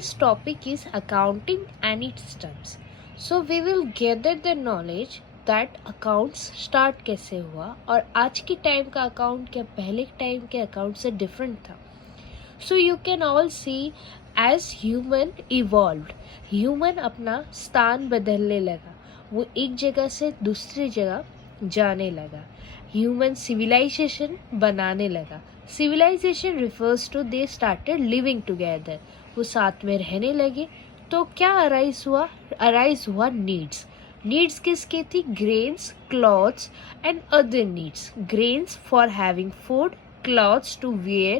This topic is accounting and its terms. So we will gather the knowledge that accounts start कैसे हुआ और आज के टाइम का अकाउंट क्या पहले टाइम के अकाउंट से डिफरेंट था. So you can all see as human evolved. Human अपना स्थान बदलने लगा, वो एक जगह से दूसरी जगह जाने लगा. Human civilization बनाने लगा. Civilization refers to they started living together. वो साथ में रहने लगे. तो क्या अराइज हुआ नीड्स किसकी थी? Grains, clothes and other needs. Grains for having food, clothes to wear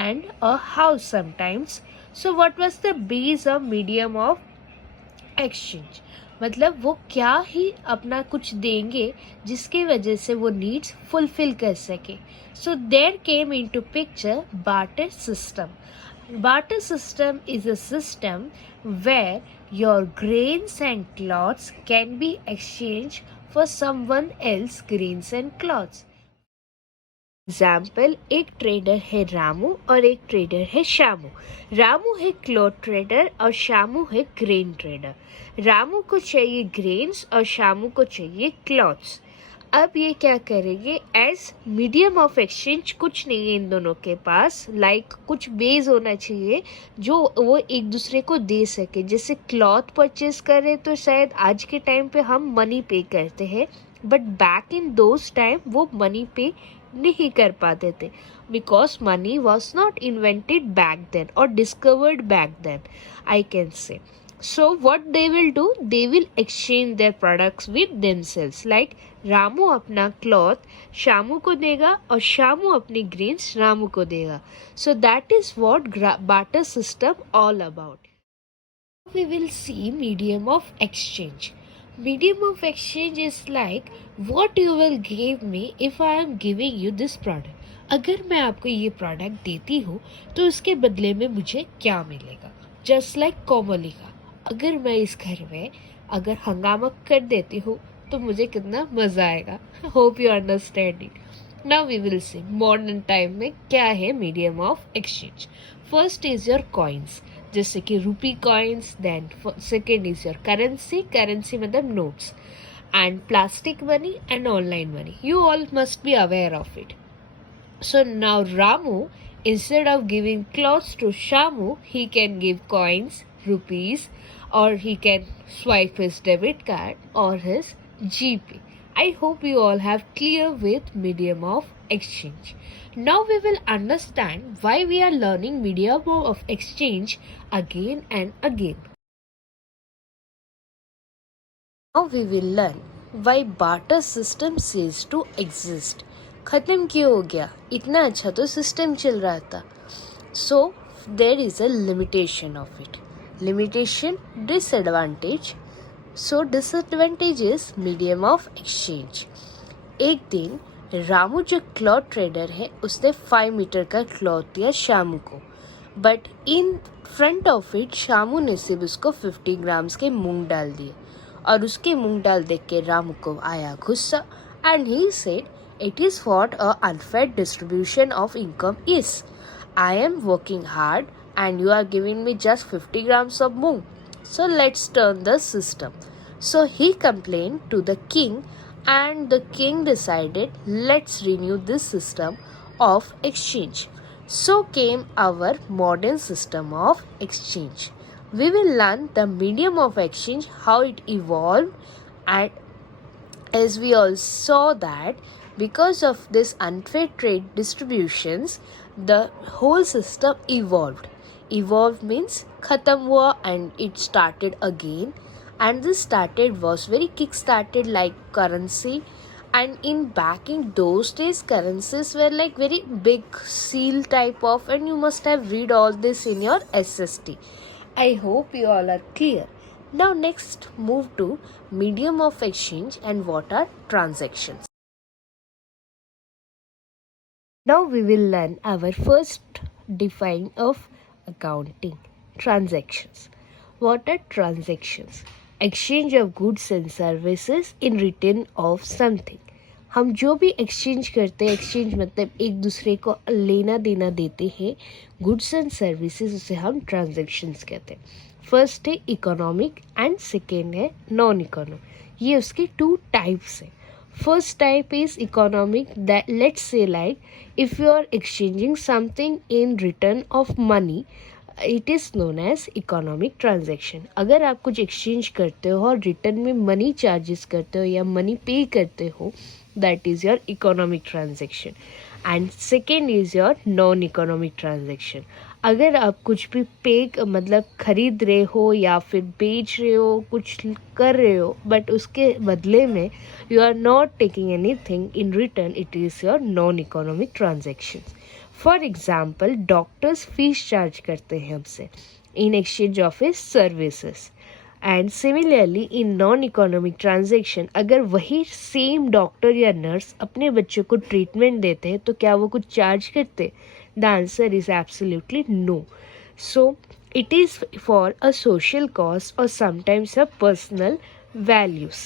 and a house sometimes. So what was the base of medium of exchange? मतलब वो क्या ही अपना कुछ देंगे जिसकी वजह से वो नीड्स फुलफिल कर सके. So there came into picture barter system. Barter system is a system where your grains and cloths can be exchanged for someone else grains and cloths. Example, एक ट्रेडर है रामू और एक ट्रेडर है श्यामू. रामू है क्लॉथ ट्रेडर और श्यामू है ग्रेन ट्रेडर. रामू को चाहिए ग्रेन्स और श्यामू को चाहिए क्लॉथ्स. अब ये क्या करेंगे? एज मीडियम ऑफ एक्सचेंज कुछ नहीं है इन दोनों के पास. कुछ बेस होना चाहिए जो वो एक दूसरे को दे सके. जैसे क्लॉथ परचेज करें तो शायद आज के टाइम पे हम मनी पे करते हैं, but back in those time वो मनी पे नहीं कर पाते थे, because money was not invented back then और discovered back then, I can say. So what they will do? They will exchange their products with themselves. Like Ramu अपना cloth Shyamu को देगा और श्यामू अपनी ग्रेन्स रामू को देगा. So that is what barter system all about. We will see medium of exchange. Medium of exchange is like what you will give me if I am giving you this product. अगर मैं आपको ये प्रोडक्ट देती हूँ तो उसके बदले में मुझे क्या मिलेगा? Just like कोमलिका, अगर मैं इस घर में अगर हंगामा कर देती हूँ तो मुझे कितना मज़ा आएगा. Hope you understand it. Now we will see modern time में क्या है medium of exchange. First is your coins, जैसे कि rupee coins. Then second is your currency मतलब notes, and plastic money and online money. You all must be aware of it. So now Ramu, instead of giving clothes to Shamu, he can give coins, rupees, or he can swipe his debit card or his GP. I hope you all have clear with medium of exchange. Now we will understand why we are learning medium of exchange again and again. Now we will learn why barter system ceased to exist. खत्म क्यों हो गया? इतना अच्छा तो सिस्टम चल रहा था. So there is a limitation of it. Limitation, disadvantage. So disadvantage is medium of exchange. एक दिन रामू जो क्लॉथ ट्रेडर है उसने 5 मीटर का क्लॉथ दिया श्यामू को, but in front of it Shyamu ने सिर्फ उसको 50 ग्राम्स के मूंग डाल दिए, और उसके मूंग डाल देख के रामू को आया गुस्सा, and he said it is what a unfair distribution of income is. I am working hard and you are giving me just 50 grams of moong. So let's turn the system. So he complained to the king, and the king decided let's renew this system of exchange. So came our modern system of exchange. We will learn the medium of exchange, how it evolved, and as we all saw that because of this unfair trade distributions, the whole system evolved. Evolved means khatam hua and it started again. And this started was very kick-started like currency. And back in those days, currencies were like very big seal type of, and you must have read all this in your SST. I hope you all are clear. Now next move to medium of exchange and what are transactions. Now we will learn our first define of accounting. Transactions. What are transactions? Exchange of goods and services in return of something. हम जो भी एक्सचेंज करते हैं, एक्सचेंज मतलब एक दूसरे को लेना देना देते हैं गुड्स एंड सर्विसेज, उसे हम ट्रांजैक्शंस कहते हैं। फर्स्ट है इकोनॉमिक एंड सेकेंड है नॉन इकोनॉमिक। ये उसके टू टाइप्स हैं। First type is economic, that let's say like if you are exchanging something in return of money, it is known as economic transaction। अगर आप कुछ exchange करते हो और रिटर्न में मनी चार्जेस करते हो या मनी पे करते हो, that is your economic transaction। and second is your non economic transaction। अगर आप कुछ भी पे मतलब खरीद रहे हो या फिर बेच रहे हो, कुछ कर रहे हो, बट उसके बदले में you are not taking anything in return, it is your non economic transaction. For example, doctors fees charge करते हैं हमसे in exchange of his services. And similarly in non economic transaction, अगर वही सेम डॉक्टर या नर्स अपने बच्चों को ट्रीटमेंट देते हैं तो क्या वो कुछ चार्ज करते? The answer is absolutely no. So it is for a social cause or sometimes a personal values.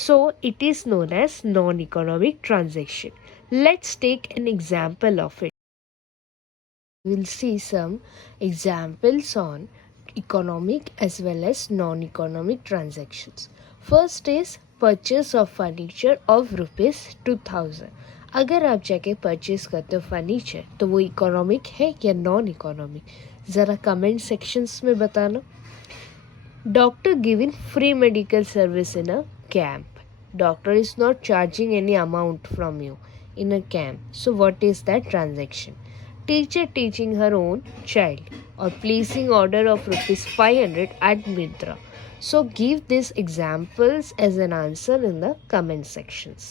So it is known as non-economic transaction. Let's take an example of it. We'll see some examples on economic as well as non-economic transactions. First is purchase of furniture of rupees 2000। अगर आप जाके परचेज करते हो फर्नीचर तो वो economic है या non economic, ज़रा कमेंट सेक्शंस में बताना। Doctor giving free medical service in a camp. Doctor is not charging any amount from you in a camp, so what is that transaction? Teacher teaching her own child और placing order of rupees 500 at Myntra। So give these examples as an answer in the comment sections.